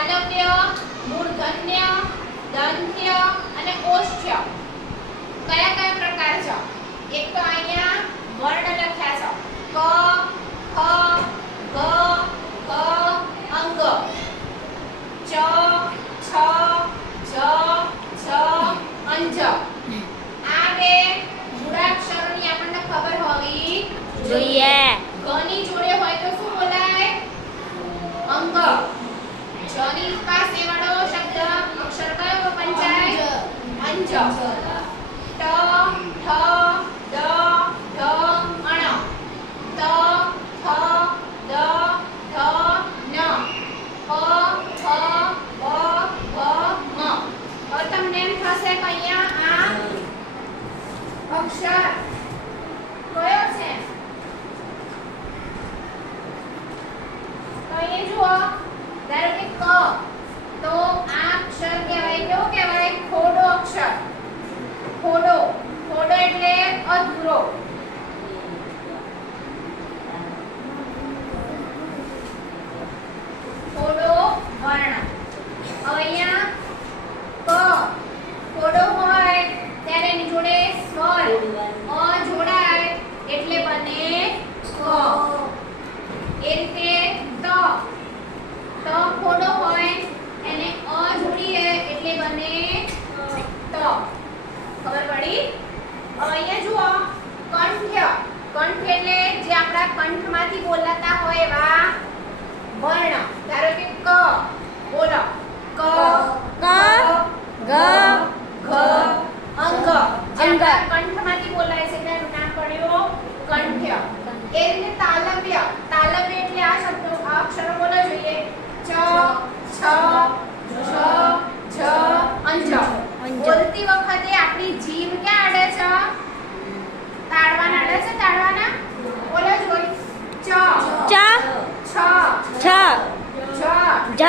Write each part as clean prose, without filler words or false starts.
તાલવ્ય, મૂર્ધન્ય, દંત્ય અને ઓષ્ઠ્ય કયા કયા પ્રકાર છે? એક તો અહીંયા વર્ણ લખ્યા છે ક, ખ, ગ, ઘ, અંગ, ચ, છ, જ, ઝ, અંજ. આ બે મૂળાક્ષરોની આપણને ખબર હોવી જોઈએ. ઘની જોડે હોય તો શું બોલાય? અંગ. જની પાસે વાળો શબ્દ અક્ષર કયો પંચાય? અંજ. ટ, ઠ, ડ, ઢ, અણ. ત, થ, દ, ધ, ન. પ, ફ, બ, ભ, મ. હવે તમને એમ થશે કે અહીંયા આ અક્ષર કયો છે? તો અહીંયા જુઓ, ધારો કે ક, તો આ અક્ષર કહેવાય કેવો કહેવાય? ખોડો અક્ષર. ખોડો. ખોડો એટલે અધૂરો. ખોડો વર્ણ. હવે અહીંયા ક ખોડો હોય ત્યારે એની જોડે સ્વર અ જોડાય એટલે બને ક. એ રીતે ત ખોડો હોય એને અ જોડીએ એટલે બને ત. ખબર પડી? હવે અહીંયા જુઓ, કંઠ્ય. કંઠ એટલે જે આપણા કંઠમાંથી બોલાતા હોય એવા વર્ણ. ધારો કે ક, બોલો. ક, ક, ગ, ઘ, અંગ. જે આપણા કંઠમાંથી બોલાય છે એટલે એનું નામ પડ્યું કંઠ્ય. એ રીતે તાલવ્ય. તાલવ્ય એટલે આ શબ્દો, આ અક્ષરો બોલવા જોઈએ. ચ, છ, જ, ઝ, અંજ. બોલતી વખતે આપણી જીભ ક્યાં અડે છે? તાળવાના અડે છે. તાળવાના બોલો જોઈ. ચ, ચ, છ, છ, જ,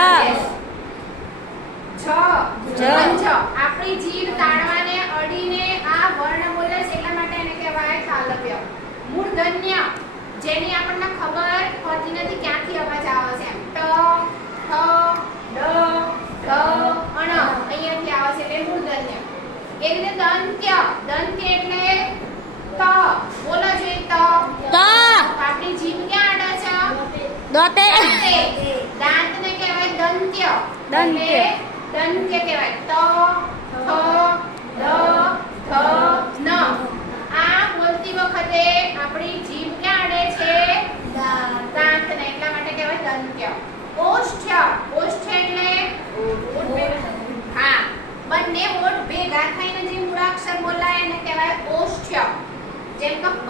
જ, અંજ. આપણી જીભ તાળવાને અડીને આ વર્ણ બોલે છે એટલા માટે એને કહેવાય તાલવ્ય. મૂર્ધન્ય, જેની આપણને ખબર હોતી નથી ક્યાંથી અવાજ આવે છે. ટ, ઠ, ડ, ઢ, અણ અહીંયાથી આવે છે એટલે મૂર્ધન્ય. એ રીતે દંત્ય. દંત્ય એટલે ત. બોલો જોઈએ ત. ત, આપણી જીભ ક્યાં અડે છે? દોતે, દાંતને કહેવાય દંત્ય. દંત્ય. એટલે દંત્ય કહેવાય. ત, થ, દ, ધ, ન. આ બોલતી વખતે આપણી જીભ ક્યાં અડે છે? દાંતને. એટલા માટે કહેવાય દંત્ય. ઓષ્ઠ્ય. ઓષ્ઠ્ય એટલે હા, બંને હોઠ ભેગા થઈને જે મૂળાક્ષર બોલાય એને કહેવાય ઓષ્ઠ્ય. જેમ કે પ,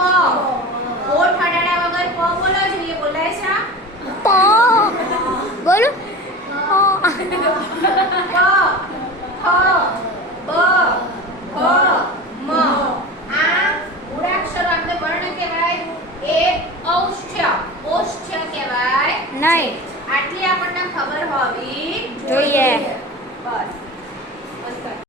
હોઠ અડાડ્યા વગર પ બોલવો જોઈએ. બોલાય છે? પ, બોલો. પ, ફ,